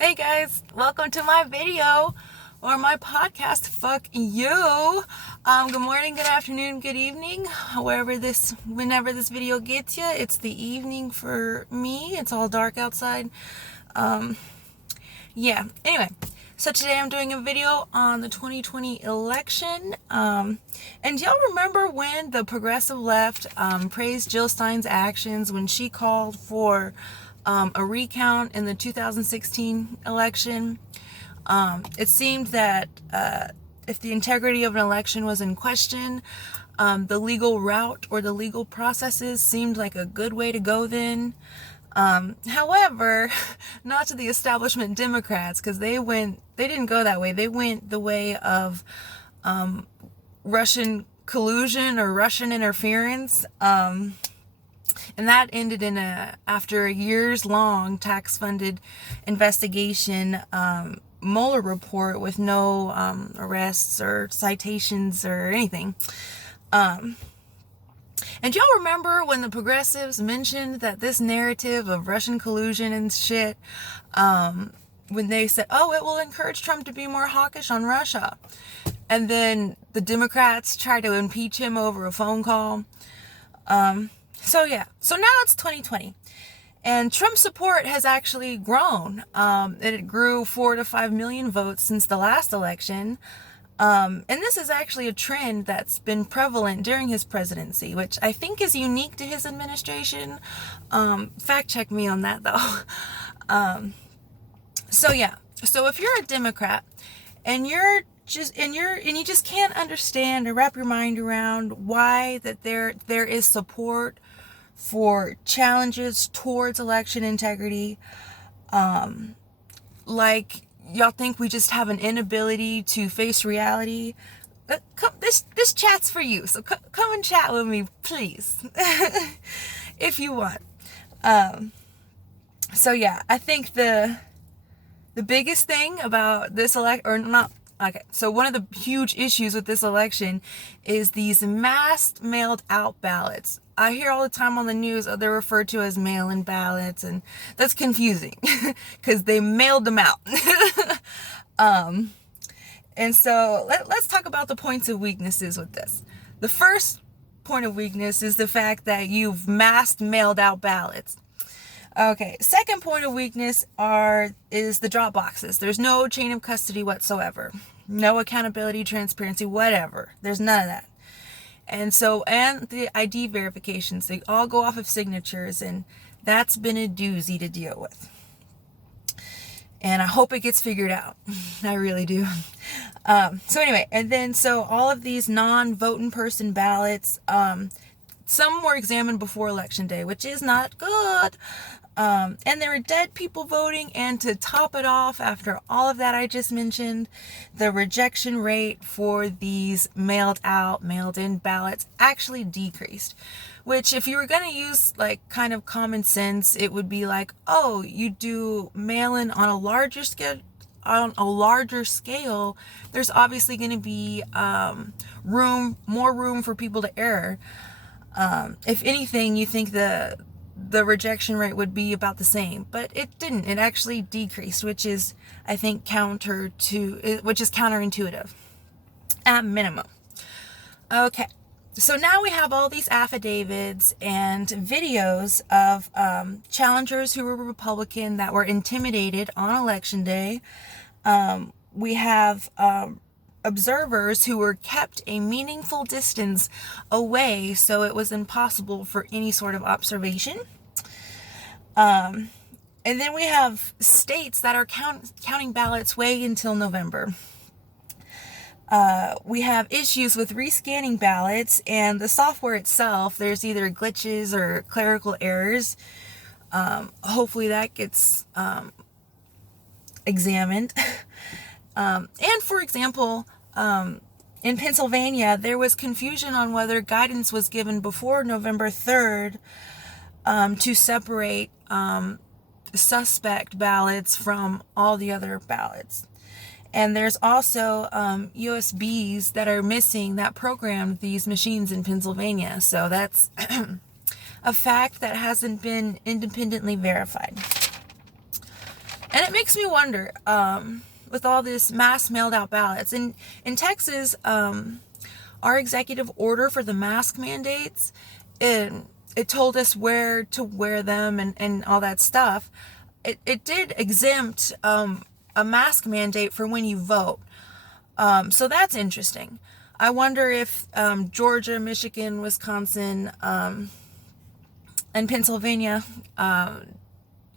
Hey guys, welcome to my video or my podcast. Fuck you. Good morning, good afternoon, good evening, whenever this video gets you. It's the evening for me. It's all dark outside. Anyway, so today I'm doing a video on the 2020 election. And y'all remember when the progressive left praised Jill Stein's actions when she called for a recount in the 2016 election? It seemed that if the integrity of an election was in question, the legal route or the legal processes seemed like a good way to go then. However, not to the establishment Democrats, because they didn't go that way. They went the way of Russian collusion or Russian interference. And that ended after a years-long tax-funded investigation, Mueller report with no arrests or citations or anything. And y'all remember when the progressives mentioned that this narrative of Russian collusion and shit, when they said, oh, it will encourage Trump to be more hawkish on Russia. And then the Democrats tried to impeach him over a phone call. So now it's 2020, and Trump's support has actually grown. It grew 4 to 5 million votes since the last election. And this is actually a trend that's been prevalent during his presidency, which I think is unique to his administration. Fact check me on that though. So if you're a Democrat and you just can't understand or wrap your mind around why that there is support for challenges towards election integrity, like y'all think we just have an inability to face reality, this chat's for you. So come and chat with me, please, if you want. I think the biggest thing about this one of the huge issues with this election is these mass mailed out ballots. I hear all the time on the news, they're referred to as mail-in ballots, and that's confusing because they mailed them out. And so let's talk about the points of weaknesses with this. The first point of weakness is the fact that you've mass mailed out ballots. Okay, second point of weakness is the drop boxes. There's no chain of custody whatsoever. No accountability, transparency, whatever. There's none of that. And the ID verifications, they all go off of signatures, and that's been a doozy to deal with. And I hope it gets figured out. I really do. So all of these non-vote person ballots, some were examined before Election Day, which is not good. And there were dead people voting, and to top it off, after all of that I just mentioned, the rejection rate for these mailed in ballots actually decreased. Which, if you were going to use kind of common sense, it would be like, oh, you do mail-in on a larger scale. On a larger scale, there's obviously going to be more room for people to err. If anything, you think the rejection rate would be about the same, but it didn't. It actually decreased, which is, I think, counterintuitive at minimum. Okay, so now we have all these affidavits and videos of challengers who were Republican that were intimidated on Election Day. We have observers who were kept a meaningful distance away, so it was impossible for any sort of observation. And then we have states that are counting ballots way until November. We have issues with rescanning ballots, and the software itself, there's either glitches or clerical errors. Hopefully that gets examined. And for example, in Pennsylvania, there was confusion on whether guidance was given before November 3rd to separate suspect ballots from all the other ballots. And there's also USBs that are missing that programmed these machines in Pennsylvania. So that's a fact that hasn't been independently verified. And it makes me wonder, with all this mass mailed out ballots in Texas, our executive order for the mask mandates, it told us where to wear them and all that stuff. It did exempt a mask mandate for when you vote. So that's interesting. I wonder if Georgia, Michigan, Wisconsin, and Pennsylvania,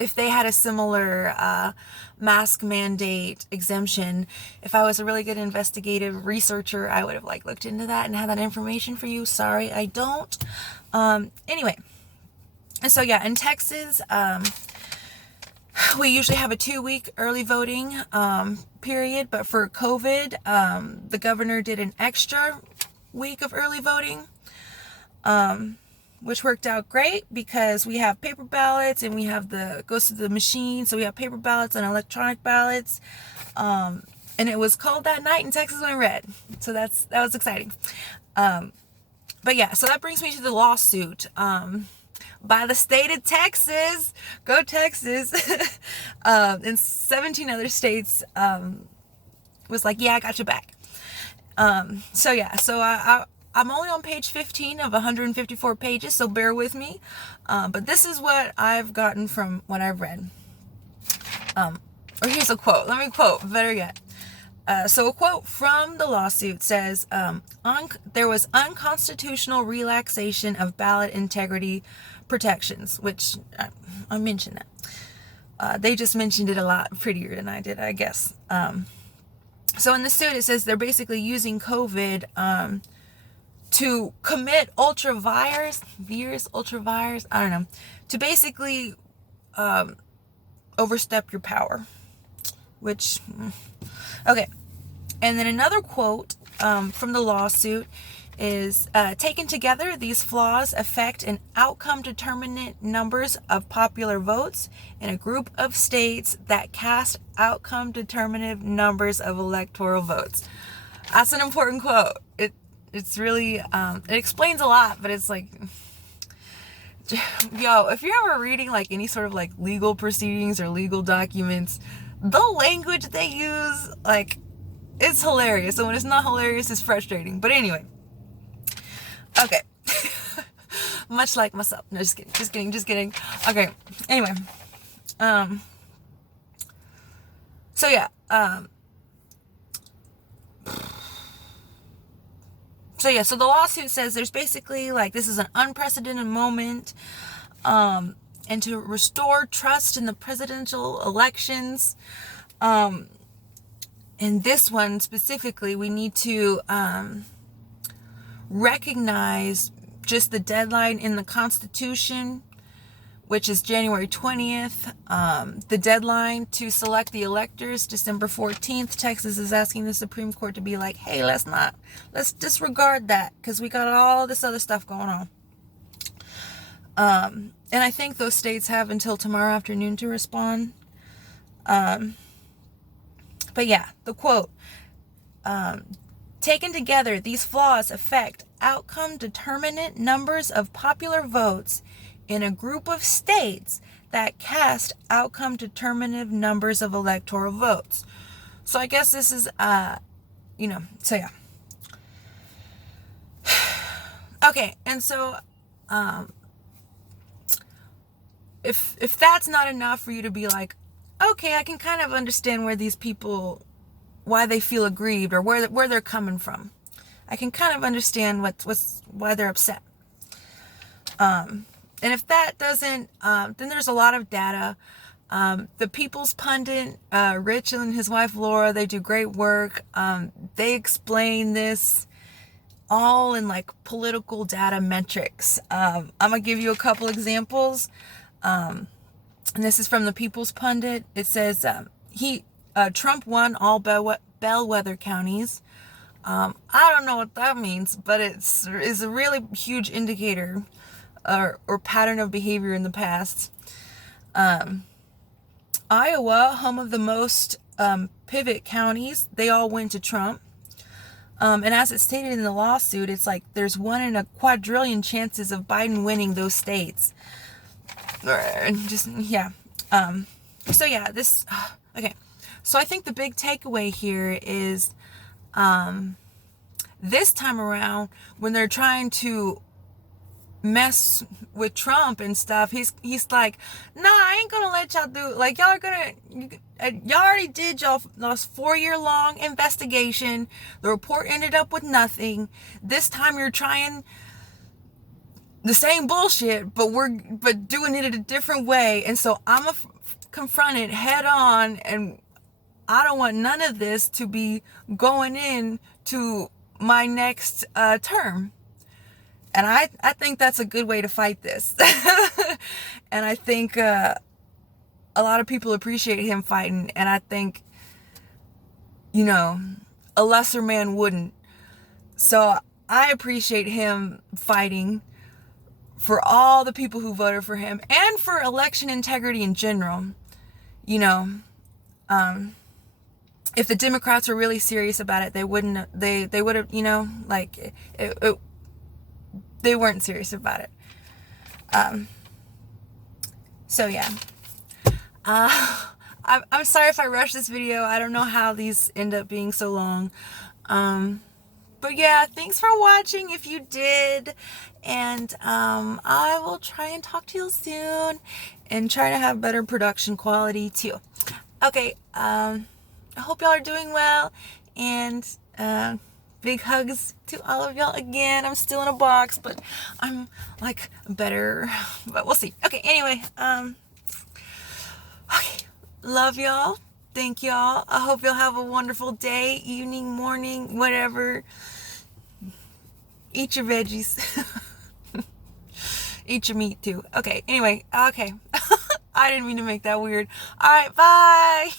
if they had a similar mask mandate exemption. If I was a really good investigative researcher, I would have looked into that and had that information for you. Sorry, I don't. Anyway, so yeah, in Texas, we usually have a 2-week early voting period, but for COVID, the governor did an extra week of early voting, which worked out great because we have paper ballots and we have it goes to the machine. So we have paper ballots and electronic ballots. And it was cold that night and Texas went red. So that was exciting. But yeah, so that brings me to the lawsuit, by the state of Texas. Go Texas. And 17 other states, was like, yeah, I got your back. So yeah, so I'm only on page 15 of 154 pages, so bear with me. But this is what I've gotten from what I've read. Or here's a quote. Let me quote, better yet. So a quote from the lawsuit says, there was unconstitutional relaxation of ballot integrity protections, which I mentioned that. They just mentioned it a lot prettier than I did, I guess. So in the suit, it says they're basically using COVID to commit ultra-vires, I don't know, to basically overstep your power, which, okay. And then another quote from the lawsuit is, taken together, these flaws affect an outcome-determinant numbers of popular votes in a group of states that cast outcome-determinative numbers of electoral votes. That's an important quote. It's really, it explains a lot, but it's like, yo, if you're ever reading any sort of legal proceedings or legal documents, the language they use, it's hilarious. And when it's not hilarious, it's frustrating. But anyway, okay. Much like myself. No, just kidding. Okay. Anyway, so yeah, so the lawsuit says there's basically this is an unprecedented moment, and to restore trust in the presidential elections, in this one specifically, we need to recognize just the deadline in the Constitution, which is January 20th. The deadline to select the electors, December 14th. Texas is asking the Supreme Court to be like, hey, let's disregard that because we got all this other stuff going on. And I think those states have until tomorrow afternoon to respond. But yeah, the quote, taken together, these flaws affect outcome-determinant numbers of popular votes in a group of states that cast outcome-determinative numbers of electoral votes. So I guess this is, so yeah. Okay, and so, if that's not enough for you to be like, okay, I can kind of understand where these people, why they feel aggrieved or where they're coming from. I can kind of understand why they're upset. And if that doesn't, then there's a lot of data. The People's Pundit, Rich and his wife Laura, they do great work. They explain this all in political data metrics. I'm gonna give you a couple examples. And this is from the People's Pundit. It says Trump won all bellwether counties. I don't know what that means, but is a really huge indicator or pattern of behavior in the past. Iowa, home of the most pivot counties, they all went to Trump. And as it's stated in the lawsuit, it's there's 1 in a quadrillion chances of Biden winning those states. So yeah, this, okay. So I think the big takeaway here is, this time around, when they're trying to mess with Trump and stuff, he's like, nah, I ain't gonna let y'all do, like, y'all are gonna, y'all already did y'all's 4-year long investigation. The report ended up with nothing. This time you're trying the same bullshit, but doing it in a different way. And so I'm gonna confront it head on, and I don't want none of this to be going in to my next term. And I think that's a good way to fight this. And I think a lot of people appreciate him fighting. And I think, you know, a lesser man wouldn't. So I appreciate him fighting for all the people who voted for him and for election integrity in general. You know, if the Democrats were really serious about it, they wouldn't, they would have, you know, like, they weren't serious about it. So yeah. I'm sorry if I rushed this video. I don't know how these end up being so long. But yeah, thanks for watching if you did. And I will try and talk to you soon and try to have better production quality too. Okay, I hope y'all are doing well, and big hugs to all of y'all again. I'm still in a box, but I'm like better, but we'll see. Okay, anyway, okay, love y'all. Thank y'all. I hope y'all have a wonderful day, evening, morning, whatever. Eat your veggies. Eat your meat too. Okay, anyway, okay. I didn't mean to make that weird. All right, bye.